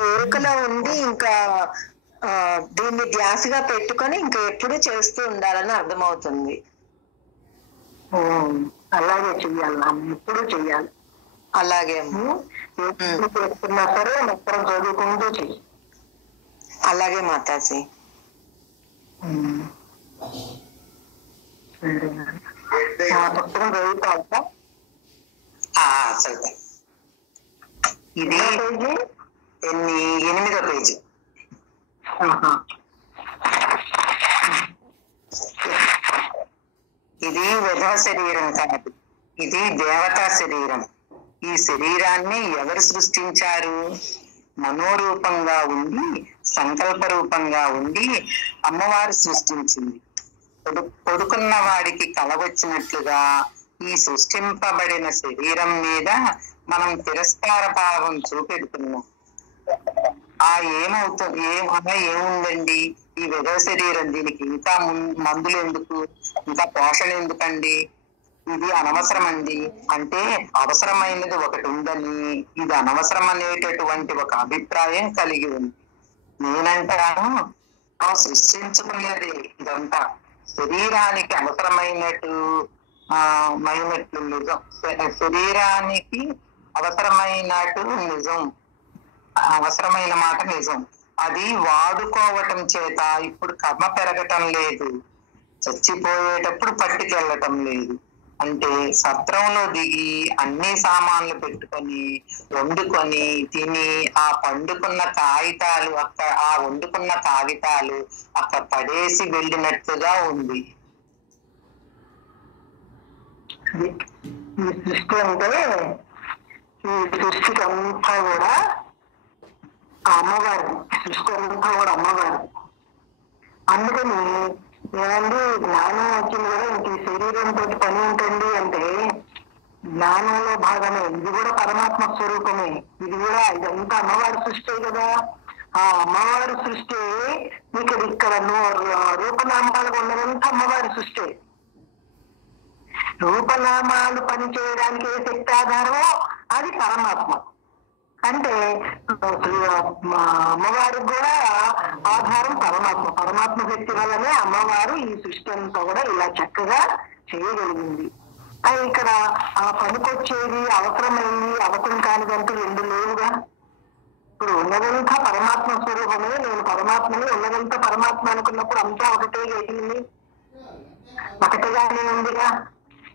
కోరికలో ఉండి ఇంకా దీన్ని ధ్యాసగా పెట్టుకొని ఇంకా ఎప్పుడు చేస్తూ ఉండాలని అర్థమవుతుంది. అలాగే చెయ్యాలి, ఎప్పుడు చెయ్యాలి. అలాగే చేస్తున్నా సరే మొత్తం చదువుకుంటూ చెయ్యి. అలాగే మాతాజీ. పుస్తకం చదువుతా. చదువుతా. ఇది 8వ పేజీ. ఇది విధవ శరీరం కాదు, ఇది దేవతా శరీరం. ఈ శరీరాన్ని ఎవరు సృష్టించారు? మనోరూపంగా ఉండి సంకల్ప రూపంగా ఉండి అమ్మవారు సృష్టించింది. కొడుకున్న వాడికి కల వచ్చినట్లుగా ఈ సృష్టింపబడిన శరీరం మీద మనం తిరస్కార భావం చూపెడుతున్నాం. ఏముందండి ఈ విధవ శరీరం, దీనికి ఇంకా మందులు ఎందుకు, ఇంకా పోషణ ఎందుకండి, ఇది అనవసరం అండి అంటే అవసరమైనది ఒకటి ఉందని ఇది అనవసరం అనేటటువంటి ఒక అభిప్రాయం కలిగి ఉంది. నేనంటాను సృష్టించుకునేది ఇదంతా శరీరానికి అవసరమైనట్టు నిజం. శరీరానికి అవసరమైనట్టు నిజం, అవసరమైన మాట నిజం. అది వాడుకోవటం చేత ఇప్పుడు కర్మ పెరగటం లేదు, చచ్చిపోయేటప్పుడు పట్టుకెళ్ళటం లేదు. అంటే సత్రంలో దిగి అన్ని సామాన్లు పెట్టుకొని వండుకొని తిని ఆ వండుకున్న కాగితాలు అక్కడ పడేసి వెళ్ళినట్లుగా ఉంది. ఈ సృష్టి అంటే ఈ సృష్టికి అంతా కూడా అమ్మవారు, సృష్టి అంతా కూడా అమ్మవారు. అందుకని ఏమండి జ్ఞానం వచ్చింది కదా ఇంక ఈ శరీరంతో పని ఉంటుంది అంటే జ్ఞానంలో భాగమే. ఇది కూడా పరమాత్మ స్వరూపమే. ఇదంతా అమ్మవారి సృష్టి కదా. ఆ అమ్మవారి సృష్టి ఇక్కడ రూపనామాలు ఉన్నదంతా అమ్మవారి సృష్టి. రూపనామాలు పనిచేయడానికి ఏ శక్తి ఆధారమో అది పరమాత్మ. అంటే అమ్మవారికి కూడా ఆధారం పరమాత్మ. పరమాత్మ శక్తి వల్లనే అమ్మవారు ఈ సృష్టి అంతా కూడా ఇలా చక్కగా చేయగలిగింది. ఇక్కడ ఆ పనికొచ్చేది అవసరమైంది అవసరం కానిదంటూ రెండు లేవుగా. ఇప్పుడు ఉన్నదంతా పరమాత్మ స్వరూపమే. నేను పరమాత్మని, ఉన్నదంతా పరమాత్మ అనుకున్నప్పుడు అంతా ఒకటే గెలిగింది, ఒకటిగానే ఉందిగా.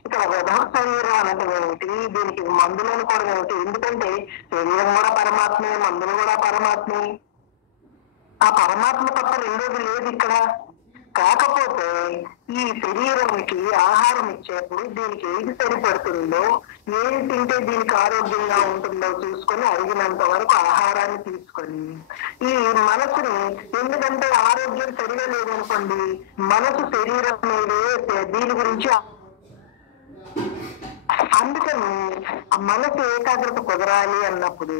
ఇక్కడ విధవ శరీరం అనడం ఏమిటి, దీనికి మందులు అనుకోవడం ఏమిటి? ఎందుకంటే శరీరం కూడా పరమాత్మే, మందులు కూడా పరమాత్మే. ఆ పరమాత్మ తప్ప రెండోది లేదు ఇక్కడ. కాకపోతే ఈ శరీరానికి ఆహారం ఇచ్చేప్పుడు దీనికి ఏది సరిపడుతుందో, ఏది తింటే దీనికి ఆరోగ్యంగా ఉంటుందో చూసుకొని అడిగినంత వరకు ఆహారాన్ని తీసుకొని ఈ మనసుని, ఎందుకంటే ఆరోగ్యం సరిగా లేదనుకోండి, మనసు శరీరం మీదే దీని గురించి, అందుకని ఆ మనసు ఏకాగ్రత కుదరాలి అన్నప్పుడు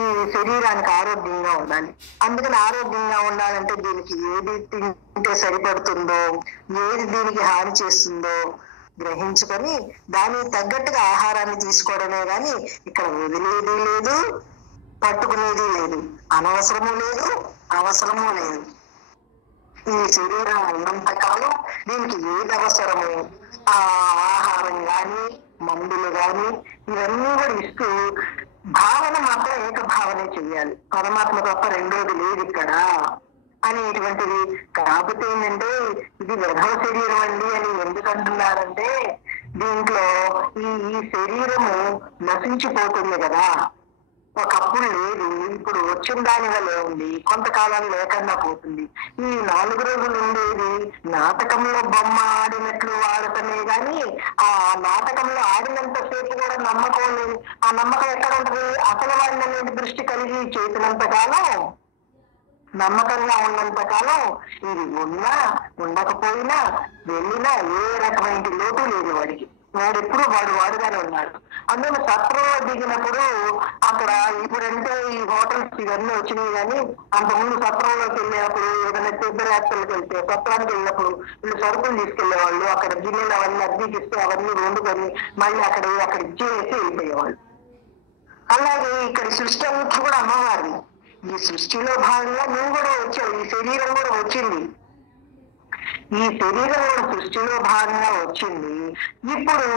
ఈ శరీరానికి ఆరోగ్యంగా ఉండాలి. అందుకని ఆరోగ్యంగా ఉండాలంటే దీనికి ఏది తింటే సరిపడుతుందో, ఏది దీనికి హాని చేస్తుందో గ్రహించుకొని దానికి తగ్గట్టుగా ఆహారాన్ని తీసుకోవడమే గాని ఇక్కడ వదిలేది లేదు, పట్టుకునేది లేదు, అనవసరము లేదు, అవసరము లేదు. ఈ శరీరం ఉన్నంత కాలం దీనికి ఏది అవసరమో ఆ ఆహారం గాని మందులు గాని ఇవన్నీ కూడా ఇస్తూ భావన మాత్రం ఏక భావనే చెయ్యాలి. పరమాత్మ తప్ప రెండోది లేదు ఇక్కడ అనేటువంటిది. కాకపోతే ఏంటంటే ఇది విధవ శరీరం అండి అని ఎందుకు అంటున్నారంటే దీంట్లో ఈ శరీరము నశించిపోతుంది కదా. ఒకప్పుడు లేదు, ఇప్పుడు వచ్చిన దాని వల్ల ఉంది, కొంతకాలం లేకుండా పోతుంది. ఈ 4 రోజులు ఉండేది నాటకంలో బొమ్మ ఆడినట్లు ఆడటమే గాని ఆ నాటకంలో ఆడినంతసేపు కూడా నమ్మకం లేదు. ఆ నమ్మకం ఎక్కడ ఉంటుంది? అసలు వాడిని అనేది దృష్టి కలిగి చేసినంత కాలం, నమ్మకంగా ఉన్నంత కాలం ఇది ఉన్నా ఉండకపోయినా వెళ్ళినా ఏ రకమైన లోటు లేదు వాడికి. వాడు వాడుగానే ఉన్నాడు. అందులో సత్రంలో దిగినప్పుడు అక్కడ ఇప్పుడంటే ఈ హోటల్స్ ఇవన్నీ వచ్చినాయి కానీ అంతకుముందు సత్రంలోకి వెళ్ళేటప్పుడు ఏదైనా తీర్థయాత్రలకు వెళ్తే సత్రానికి వెళ్ళినప్పుడు వీళ్ళు సరుకులు తీసుకెళ్లేవాళ్ళు. అక్కడ గిన్నెలు అవన్నీ అద్దెకి ఇస్తే అవన్నీ వండుకొని మళ్ళీ అక్కడ ఇచ్చేసి వెళ్ళిపోయేవాళ్ళు. అలాగే ఇక్కడ సృష్టి అంతా కూడా అమ్మవారిని. ఈ సృష్టిలో భాగంగా నువ్వు కూడా వచ్చావు, ఈ శరీరం కూడా వచ్చింది. ఈ శరీరం కూడా సృష్టిలో భాగంగా వచ్చింది. ఇప్పుడు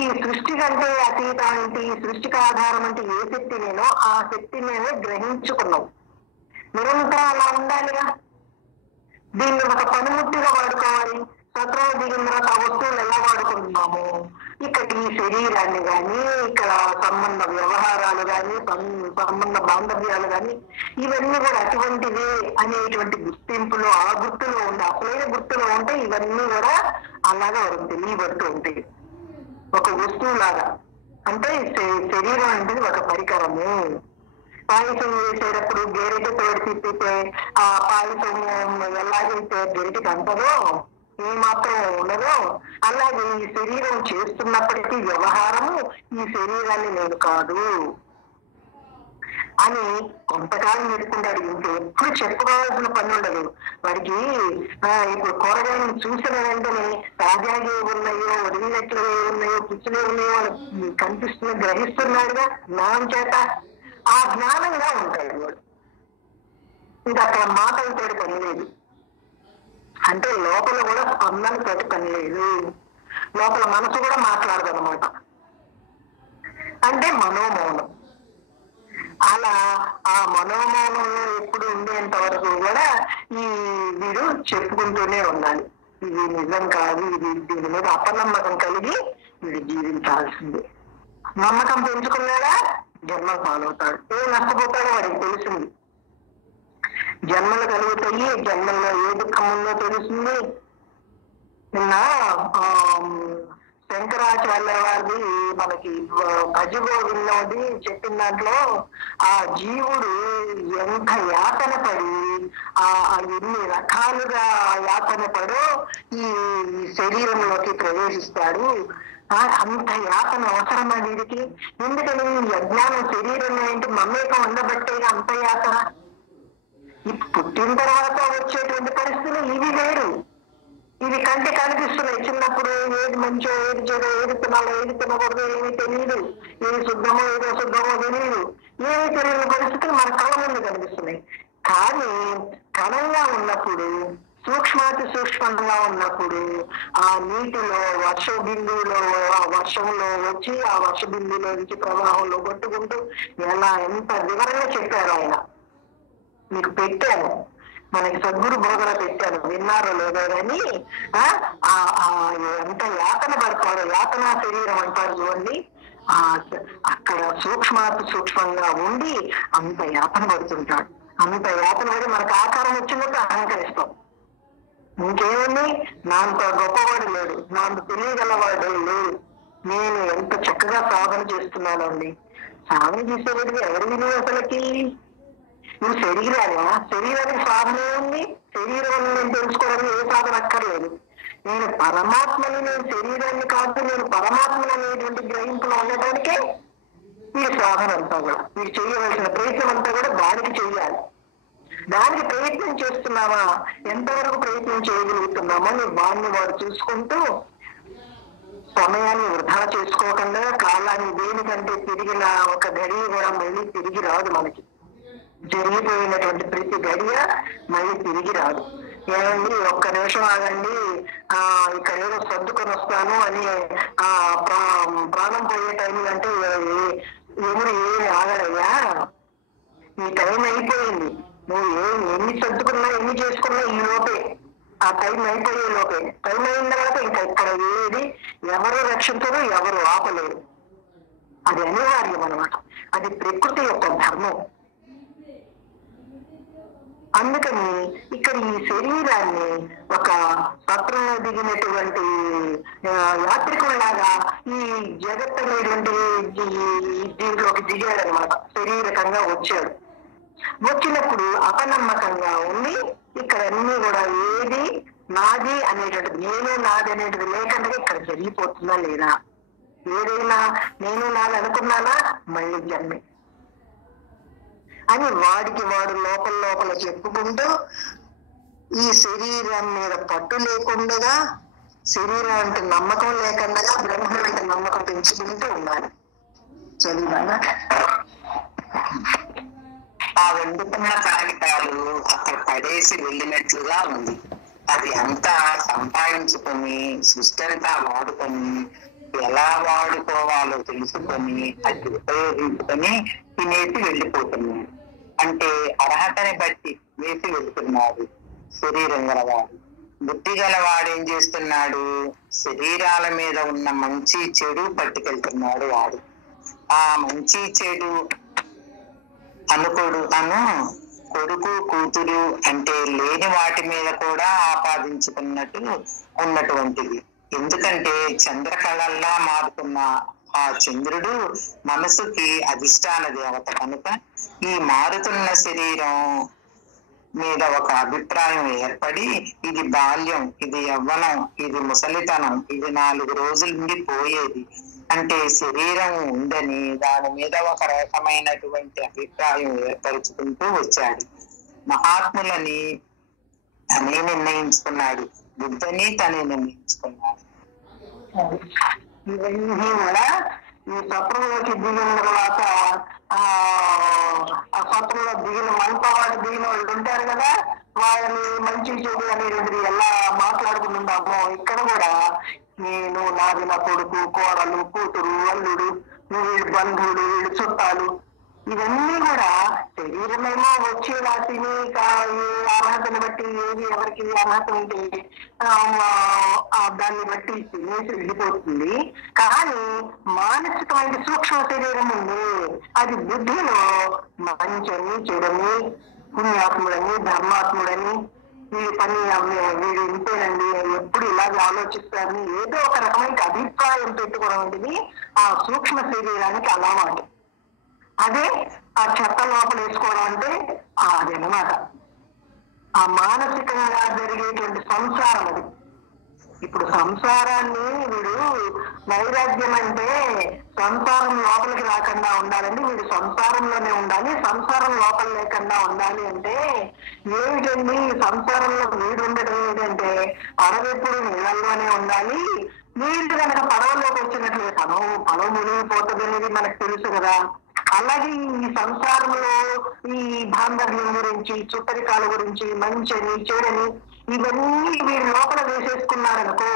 ఈ సృష్టి కంటే అతీతం అంటే, ఈ సృష్టికి ఆధారం అంటే ఏ శక్తి నేనో ఆ శక్తి నేనే గ్రహించుకున్నావు. నిరంతరం అలా ఉండాలిగా. దీన్ని ఒక పనిముట్టిగా వాడుకోవాలి. సత్రం దిగిన తర్వాత ఆ వస్తువులు ఎలా వాడుకుంటున్నాము, ఇక్కడ ఈ శరీరాన్ని కానీ, ఇక్కడ సంబంధ వ్యవహారాలు కానీ, సంబంధ బాంధవ్యాలు కానీ, ఇవన్నీ కూడా అటువంటివే అనేటువంటి గుర్తింపులో, ఆ గుర్తులో ఉండే అసలైన గుర్తులో ఉంటే ఇవన్నీ కూడా అలాగా తెలియబడుతూ ఉంటాయి. ఒక వస్తువు లాగా. అంటే శరీరం అనేది ఒక పరికరము. పాయసం వేసేటప్పుడు గెరిటి తోడు తిప్పితే ఆ పాయసం ఎలాగైతే గెరిటికి అంటదో, ఏమాత్రం ఉండదో, అలాగే ఈ శరీరం చేస్తున్నప్పటికీ వ్యవహారము ఈ శరీరాన్ని నేను కాదు అని కొంతకాలం పెట్టుకుంటాడు. ఇంకా ఎప్పుడు చెప్పుకోవాల్సిన పని ఉండదు వాడికి. ఇప్పుడు కూరగాయలను చూసిన వెంటనే తాజాగా ఉన్నాయో, వదిలినట్లు ఉన్నాయో, పుచ్చులు ఉన్నాయో అని కనిపిస్తున్న గ్రహిస్తున్నాడుగా జ్ఞానం చేత. ఆ జ్ఞానంగా ఉంటాడు వాడు. ఇంకా అక్కడ మాటలతో పని లేదు. అంటే లోపల కూడా స్పందనతో పని లేదు. లోపల మనసు కూడా మాట్లాడదు అనమాట. అంటే మనోమౌనం. అలా ఆ మనోమౌనంలో ఎప్పుడు ఉండేంత వరకు కూడా ఈ వీడు చెప్పుకుంటూనే ఉండాలి. ఇది నిజం కాదు, ఇది దీని మీద అపనమ్మకం కలిగి వీడు జీవించాల్సిందే. నమ్మకం పెంచుకున్నాడా జన్మ పాలవుతాడు. ఏ నష్టపోతాడో వాడికి తెలిసింది. జన్మలు కలుగుతాయి, జన్మల్లో ఏ దుఃఖం ఉందో తెలుస్తుంది. నిన్న శంకరాచార్య వారిది మనకి భజగోవిందది చెప్పిన దాంట్లో ఆ జీవుడు ఎంత యాతన పడి ఎన్ని రకాలుగా యాతన పడో ఈ శరీరంలోకి ప్రవేశిస్తాడు. అంత యాతన అవసరమా వీడికి? ఎందుకని యజ్ఞానం శరీరం ఏంటి మమ్మేకం ఉండబట్టే అంత యాతన. పుట్టిన తర్వాత వచ్చేటువంటి పరిస్థితులు ఇవి వేరు. ఇవి కంటే కనిపిస్తున్నాయి. చిన్నప్పుడు ఏది మంచో, ఏది చెడో, ఏది తినాలో, ఏది తినకూడదు ఏమీ తెలియదు. ఏది శుద్ధమో, ఏది అశుద్ధమో తెలియదు. ఏమీ తెలియని పరిస్థితులు మన కళ్ళ ముందు కనిపిస్తున్నాయి. కానీ కణంగా ఉన్నప్పుడు, సూక్ష్మాతి సూక్ష్మంగా ఉన్నప్పుడు ఆ నీటిలో వర్ష బిందువులో, ఆ వర్షంలో వచ్చి ఆ వర్ష బిందువులో నుంచి ప్రవాహంలో కొట్టుకుంటూ ఎలా ఎంత వివరంగా చెప్పారు ఆయన. మీకు పెట్టాను, మనకి సద్గురు బోధన పెట్టాను, విన్నారో లేదో కానీ ఎంత యాతన పడతాడో. యాతనా శరీరం అంటారు చూడండి. అక్కడ సూక్ష్మాతి సూక్ష్మంగా ఉండి అంత యాతన పడుతుంటాడు. అంత యాతన పడి మనకు ఆకారం వచ్చినట్టు అహంకరిస్తాం. ఇంకేముంది, నాంత గొప్పవాడు లేడు, నాంత తెలియగలవాడు లేడు, నేను ఎంత చక్కగా సాధన చేస్తున్నానండి. సాధన చేసేవాడికి ఎవరు విలువ అసలకి? నువ్వు శరీరానికి సాధన ఉంది. శరీరం నేను తెలుసుకోవడానికి ఏ సాధన అక్కర్లేదు. నేను పరమాత్మని, నేను శరీరాన్ని కాదు, నేను పరమాత్మని అనేటువంటి గ్రహింపులో ఉండడానికే ఈ సాధన అంతా కూడా. మీరు చేయవలసిన ప్రయత్నం అంతా కూడా దానికి చెయ్యాలి. దానికి ప్రయత్నం చేస్తున్నావా, ఎంతవరకు ప్రయత్నం చేయగలుగుతున్నామో నీ వాడిని వాడు చూసుకుంటూ సమయాన్ని వృధా చేసుకోకుండా, కాలాన్ని దేనికంటే తిరిగిన ఒక గడియ కూడా మళ్ళీ తిరిగి రాదు. మనకి జరిగిపోయినటువంటి ప్రతి గడియ మళ్ళీ తిరిగి రాదు. ఏమండి ఒక్క నిమిషం ఆగండి, ఇక్కడ ఏదో సర్దుకొని వస్తాను అని ప్రాణం పోయే టైంలో అంటే ఎవరు ఏమి ఆగడయ్యా, ఈ టైం అయిపోయింది, నువ్వు ఎన్ని సర్దుకున్నా ఎన్ని చేసుకున్నా ఈ లోపే, ఆ టైం అయిపోయే లోపే. టైం అయిన తర్వాత ఇంకా ఇక్కడ ఏది ఎవరు రక్షించరు, ఎవరు ఆపలేరు. అది అనివార్యం అన్నమాట. అది ప్రకృతి యొక్క ధర్మం. అందుకని ఇక్కడ ఈ శరీరాన్ని ఒక పత్రంలో దిగినటువంటి యాత్రికుల్లాగా ఈ జగత్ అనేటువంటి దీంట్లోకి దిగాడనమాట. శరీరకంగా వచ్చాడు. వచ్చినప్పుడు అపనమ్మకంగా ఉండి ఇక్కడ అన్ని కూడా ఏది నాది అనేటువంటిది, నేను నాది అనేటిది లేకుండా ఇక్కడ జరిగిపోతుందా లేదా? ఏదైనా నేను నాది అనుకున్నానా మళ్ళీ జన్మే అని వాడికి వాడు లోపల చెప్పుకుంటూ ఈ శరీరం మీద పట్టు లేకుండా, శరీరం అంటే నమ్మకం లేకుండా బ్రహ్మ అంటే నమ్మకం పెంచుకుంటూ ఉండాలి. చదివానా? ఆ వండుకున్న కాగితాలు అక్కడ పడేసి వెళ్ళినట్లుగా ఉంది. అది అంతా సంపాదించుకొని సృష్టి అంతా వాడుకొని ఎలా వాడుకోవాలో తెలుసుకొని అది ఉపయోగించుకొని తినేసి వెళ్ళిపోతున్నాడు. అంటే అర్హతని బట్టి వేసి వెళ్తున్నాడు శరీరం గలవాడు. బుద్ధి గలవాడు ఏం చేస్తున్నాడు? శరీరాల మీద ఉన్న మంచి చెడు పట్టుకెళ్తున్నాడు వాడు. ఆ మంచి చెడు కొడుకు కూతురు అంటే లేని వాటి మీద కూడా ఆపాదించుకున్నట్టు ఉన్నటువంటిది. ఎందుకంటే చంద్రకళల్లా మారుతున్న ఆ చంద్రుడు మనసుకి అధిష్టాన దేవత కనుక ఈ మారుతున్న శరీరం మీద ఒక అభిప్రాయం ఏర్పడి ఇది బాల్యం, ఇది యవ్వనం, ఇది ముసలితనం, ఇది 4 రోజుల నుండి పోయేది అంటే శరీరం ఉందని దాని మీద ఒక రకమైనటువంటి అభిప్రాయం ఏర్పరుచుకుంటూ వచ్చాడు. మహాత్ములని తనే నిర్ణయించుకున్నాడు, బుద్ధని తనే నిర్ణయించుకున్నాడు. ఇవన్నీ కూడా ఈ సత్రంలోకి దిగిన తర్వాత ఆ సత్రంలో దిగిన మనతో దిగిన వాళ్ళు ఉంటారు కదా, వాళ్ళని మంచి చెడు అనేటువంటిది ఎలా మాట్లాడుకుంటున్నామో ఇక్కడ కూడా నేను, నాది నా కొడుకు, కోడలు, కూతురు, అల్లుడు, వీళ్ళు బంధువులు, వీళ్ళు చుట్టాలు, ఇవన్నీ కూడా శరీరమేమో వచ్చే వాటిని అర్హతని బట్టి ఏది ఎవరికి అర్హత ఉంటే దాన్ని బట్టి తినేసి వెళ్ళిపోతుంది. కానీ మానసికమైన సూక్ష్మ శరీరం ఉంది, అది బుద్ధిలో మంచని చెడని పుణ్యాత్ముడని ధర్మాత్ముడని వీడి పని వీడు ఇంతేనండి ఎప్పుడు ఇలాగే ఆలోచిస్తారని ఏదో ఒక రకమైన అభిప్రాయం పెట్టుకోవడం వంటిది ఆ సూక్ష్మ శరీరానికి అలవాటు. అదే ఆ చెత్త లోపల వేసుకోవడం అంటే అదనమాట ఆ మానసికంగా జరిగేటువంటి సంసారం. అది ఇప్పుడు సంసారాన్ని వీడు నైరాజ్యం అంటే సంసారం లోపలికి రాకుండా ఉండాలండి, వీడు సంసారంలోనే ఉండాలి, సంసారం లోపల లేకుండా ఉండాలి అంటే ఏమిటండి సంసారంలో వీడు ఉండడం ఏంటంటే పడవెప్పుడు నీళ్ళల్లోనే ఉండాలి. నీళ్లు కనుక పడవలోకి వచ్చినట్లయితే పడవ మునిగిపోతుంది అనేది మనకు తెలుసు కదా. అలాగే ఈ సంసారంలో ఈ బాంధవ్యం గురించి, చుట్టరికాల గురించి, మంచిని చెడని ఇవన్నీ వీరు లోపల వేసేసుకున్నారనుకో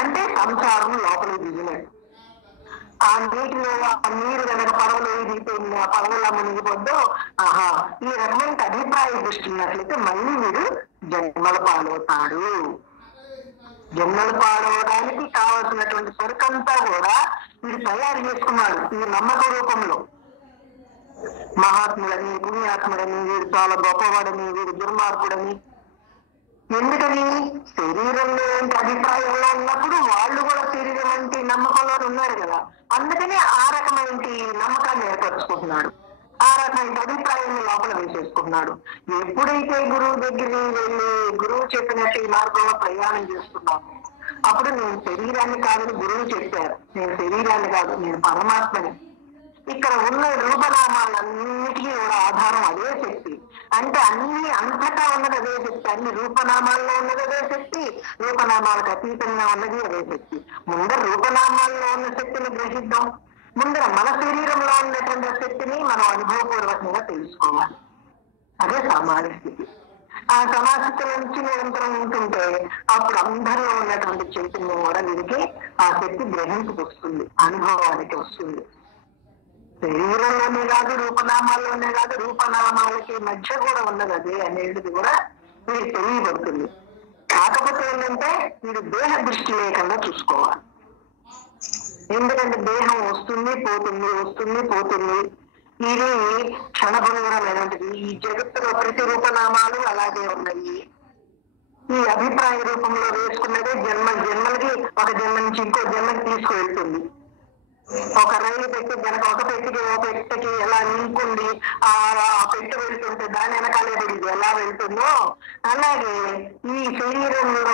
అంటే సంసారం లోపల దిగినట్టు. ఆ నీటిలో ఆ నీరు కనుక పడవలో దిగిపోయింది, ఆ పడవలా మునిగిపోద్దో ఈ రకమైన అభిప్రాయం దృష్టిన్నట్లయితే మళ్ళీ వీడు జన్మలు పాలవుతాడు. జన్మలు పాడవడానికి కావలసినటువంటి సరుకంతా కూడా వీడు తయారు చేసుకున్నాడు ఈ నమ్మక రూపంలో. మహాత్ముడని, పుణ్యాత్ముడని, వీడు చాలా గొప్పవాడని, వీడు దుర్మార్గుడని. ఎందుకని? శరీరంలో అభిప్రాయంలో ఉన్నప్పుడు వాళ్ళు కూడా శరీరం అంటే నమ్మకంలో ఉన్నారు కదా, అందుకని ఆ రకమైన నమ్మకాన్ని ఏర్పరచుకుంటున్నాడు, ఆ రకమైన అభిప్రాయాన్ని లోపల వేసేసుకుంటున్నాడు. ఎప్పుడైతే గురువు దగ్గరికి వెళ్ళి గురువు చెప్పినట్టు ఈ మార్గంలో ప్రయాణం చేస్తున్నాము అప్పుడు నేను శరీరాన్ని కాదని గురువు చెప్పారు, నేను శరీరాన్ని కాదు నేను పరమాత్మని. ఇక్కడ ఉన్న రూపనామాలన్నిటికీ కూడా ఆధారం అదే శక్తి. అంటే అన్ని అంతటా ఉన్నది అదే శక్తి, అన్ని రూపనామాల్లో ఉన్నది అదే శక్తి, రూపనామాలకు అతీతంగా ఉన్నది అదే శక్తి. ముందర రూపనామాల్లో ఉన్న శక్తిని గ్రహిద్దాం, ముందర మన శరీరంలో ఉన్నటువంటి శక్తిని మనం అనుభవపూర్వకంగా తెలుసుకోవాలి. అదే సమాధి స్థితి. ఆ సమాధిస్థితి నుంచి నిరంతరం ఉంటుంటే అప్పుడు అందరిలో ఉన్నటువంటి చైతన్యం కూడా వీరికి ఆ శక్తి గ్రహింపుకి వస్తుంది, అనుభవానికి వస్తుంది. శరీరంలోనే కాదు, రూపనామాల్లోనే కాదు, రూపనామాలకి మధ్య కూడా ఉన్నది అదే అనేది కూడా వీరికి తెలియబడుతుంది. కాకపోతే ఏంటంటే వీడు దేహ దృష్టి లేకుండా చూసుకోవాలి. ఎందుకంటే దేహం వస్తుంది పోతుంది, వస్తుంది పోతుంది, ఇది క్షణభంగురమైనటువంటిది. ఈ జగత్తులో ప్రతి రూపనామాలు అలాగే ఉన్నాయి. ఈ అభిప్రాయ రూపంలో వేసుకున్నదే జన్మలకి ఒక జన్మ నుంచి ఇంకో జన్మకి తీసుకువెళ్తుంది. ఒక రైలు పెట్టి దానికి ఒక పెట్టెకి ఎలా నింపుండి ఆ పెట్టె వెళ్తుంటే దాని వెనకాలే ఇది ఎలా వెళ్తుందో అలాగే ఈ శరీరంలో